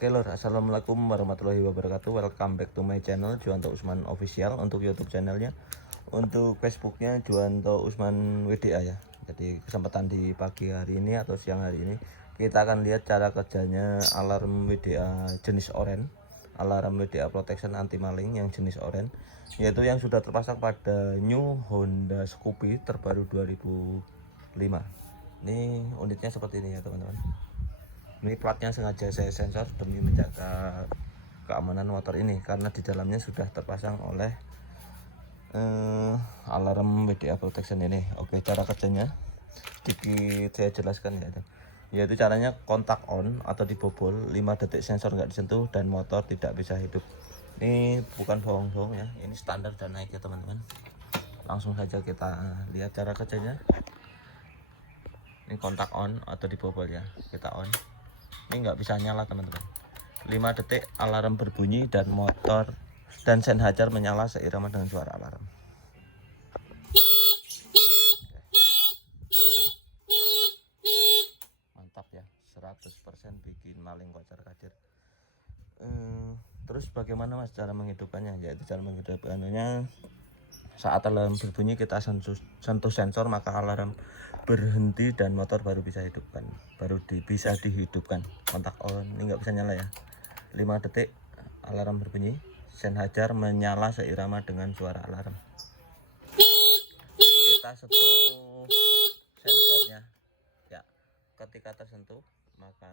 Oke lor, assalamualaikum warahmatullahi wabarakatuh. Welcome back to my channel Juwanto Usman Official. Untuk YouTube channelnya, untuk Facebooknya Juwanto Usman WDA ya. Jadi kesempatan di pagi hari ini atau siang hari ini kita akan lihat cara kerjanya alarm WDA jenis oranye, alarm WDA protection anti maling yang jenis oranye, yaitu yang sudah terpasang pada new Honda Scoopy terbaru 2005. Ini unitnya seperti ini ya teman-teman. Ini platnya sengaja saya sensor demi menjaga keamanan motor ini, karena di dalamnya sudah terpasang oleh alarm WDA protection ini. Oke, cara kerjanya sedikit saya jelaskan ya, yaitu caranya kontak on atau dibobol 5 detik sensor nggak disentuh dan motor tidak bisa hidup. Ini bukan bohong-bohong ya, ini standar dan naik ya teman-teman. Langsung saja kita lihat cara kerjanya. Ini kontak on atau dibobol ya, kita on. Ini nggak bisa nyala teman-teman. 5 detik alarm berbunyi dan motor dan sen hajar menyala seirama dengan suara alarm. Mantap ya, 100% bikin maling kocar kacir. Terus bagaimana mas cara menghidupkannya? Yaitu cara menghidupkannya, saat alarm berbunyi kita sentuh sensor, maka alarm berhenti dan motor baru bisa hidupkan, bisa dihidupkan. Kontak on, ini nggak bisa nyala ya. 5 detik alarm berbunyi, sen hajar menyala seirama dengan suara alarm. Kita sentuh sensornya ya, ketika tersentuh maka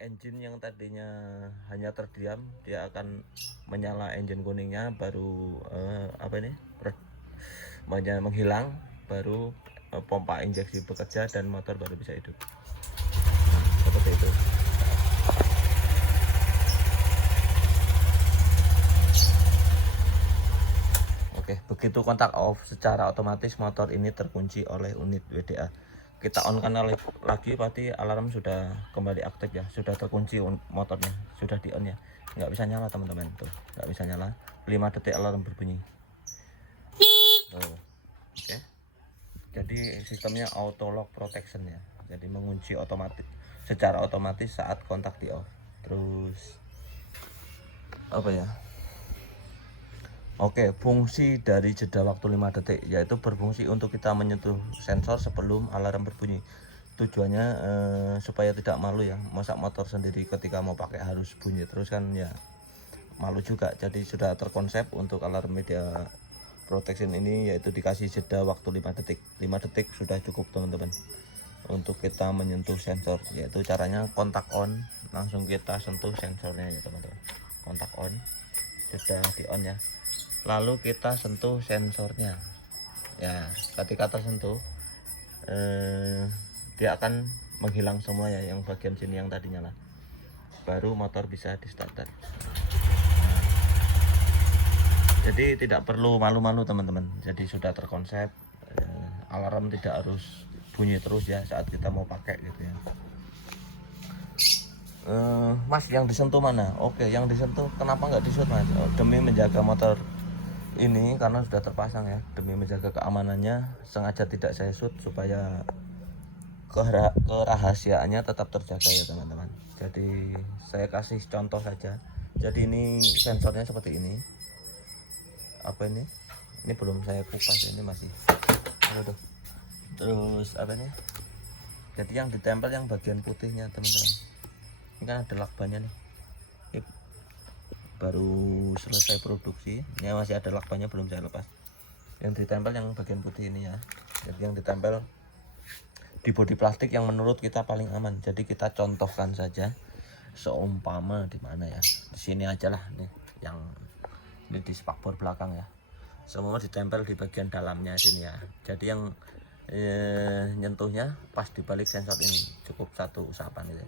engine yang tadinya hanya terdiam dia akan menyala, engine kuningnya baru menghilang, baru pompa injeksi bekerja dan motor baru bisa hidup. Seperti itu. Oke, begitu kontak off, secara otomatis motor ini terkunci oleh unit WDA. Kita on kan lagi, pasti alarm sudah kembali aktif ya, sudah terkunci motornya, sudah di on ya, nggak bisa nyala teman-teman, tuh nggak bisa nyala. 5 detik alarm berbunyi. Oke, jadi sistemnya auto lock protection ya, jadi mengunci secara otomatis saat kontak di off. Terus apa ya, oke, fungsi dari jeda waktu 5 detik yaitu berfungsi untuk kita menyentuh sensor sebelum alarm berbunyi. Tujuannya supaya tidak malu ya, masa motor sendiri ketika mau pakai harus bunyi terus kan ya, malu juga. Jadi sudah terkonsep untuk alarm WDA protection ini, yaitu dikasih jeda waktu 5 detik. 5 detik sudah cukup teman-teman untuk kita menyentuh sensor, yaitu caranya kontak on, langsung kita sentuh sensornya ya teman-teman. Kontak on, sudah di on ya, lalu kita sentuh sensornya ya. Ketika tersentuh dia akan menghilang semua ya, yang bagian sini yang tadi nyala, baru motor bisa di starter. Jadi tidak perlu malu-malu teman-teman, jadi sudah terkonsep. Alarm tidak harus bunyi terus ya saat kita mau pakai gitu ya. Mas, yang disentuh mana? Oke, yang disentuh kenapa nggak disut mas? Demi menjaga motor ini, karena sudah terpasang ya, demi menjaga keamanannya sengaja tidak saya shoot supaya kerahasiaannya tetap terjaga ya teman-teman. Jadi saya kasih contoh saja. Jadi ini sensornya seperti ini. Apa ini belum saya kupas, ini masih aduh. Terus apa ini, jadi yang ditempel yang bagian putihnya teman-teman, ini kan ada lakbannya nih, ini baru selesai produksi, ini masih ada lakbannya belum saya lepas. Yang ditempel yang bagian putih ini ya, jadi yang ditempel di bodi plastik yang menurut kita paling aman. Jadi kita contohkan saja, seumpama di mana ya, di sini aja lah nih, yang ini di spakbor belakang ya, semua ditempel di bagian dalamnya sini ya. Jadi yang nyentuhnya pas di balik sensor ini, cukup satu usapan gitu,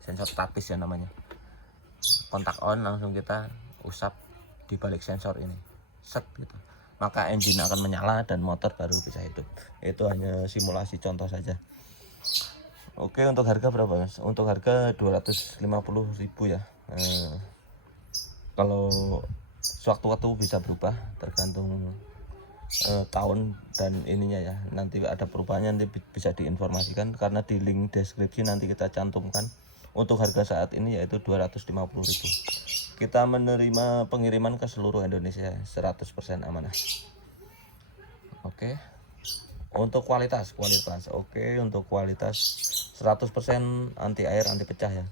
sensor tapis ya namanya. Kontak on, langsung kita usap di balik sensor ini, set gitu, maka engine akan menyala dan motor baru bisa hidup. Itu hanya simulasi contoh saja. Oke, untuk harga berapa mas? Untuk harga 250.000 ya. Kalau sewaktu-waktu bisa berubah tergantung tahun dan ininya ya, nanti ada perubahannya nanti bisa diinformasikan, karena di link deskripsi nanti kita cantumkan Untuk harga saat ini yaitu 250.000. Kita menerima pengiriman ke seluruh Indonesia 100% amanah. Oke. Untuk kualitas oke, untuk kualitas 100% anti air, anti pecah ya.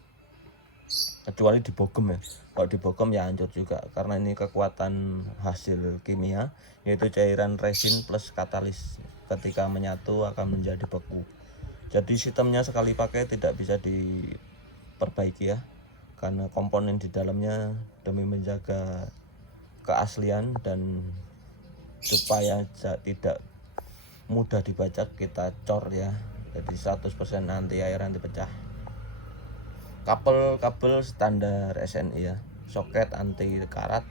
Kecuali dibogem ya. Kalau dibogem ya hancur juga, karena ini kekuatan hasil kimia, yaitu cairan resin plus katalis. Ketika menyatu akan menjadi beku. Jadi sistemnya sekali pakai tidak bisa diperbaiki ya, karena komponen di dalamnya demi menjaga keaslian dan supaya tidak mudah dibaca, kita cor ya. Jadi 100% anti air, anti pecah. Kabel standar SNI ya, soket anti karat,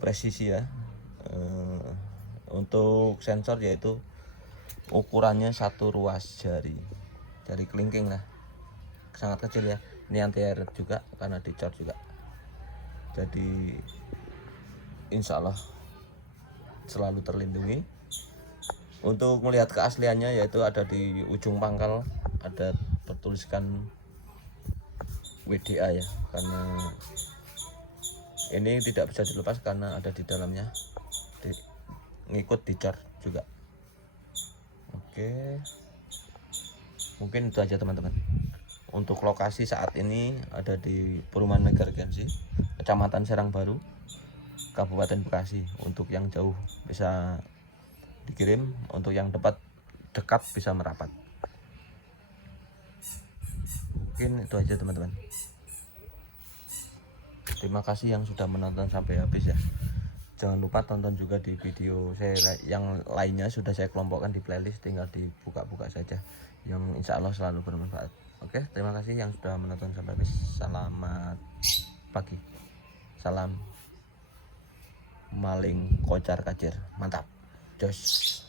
presisi ya. Untuk sensor yaitu ukurannya 1 ruas jari kelingking lah, sangat kecil ya. Ini anti air juga karena dicor juga. Jadi insya Allah selalu terlindungi. Untuk melihat keasliannya yaitu ada di ujung pangkal, ada tertuliskan WDA ya, karena ini tidak bisa dilepas karena ada di dalamnya, ngikut dicor juga. Oke, mungkin itu aja teman-teman. Untuk lokasi saat ini ada di Perumahan Megaregensi, Kecamatan Serang Baru, Kabupaten Bekasi. Untuk yang jauh bisa dikirim, untuk yang dekat bisa merapat. Mungkin itu aja teman-teman. Terima kasih yang sudah menonton sampai habis ya. Jangan lupa tonton juga di video saya yang lainnya, sudah saya kelompokkan di playlist, tinggal dibuka-buka saja, yang insya Allah selalu bermanfaat. Oke, terima kasih yang sudah menonton sampai habis. Selamat pagi, salam maling kocar kacir, mantap, jos.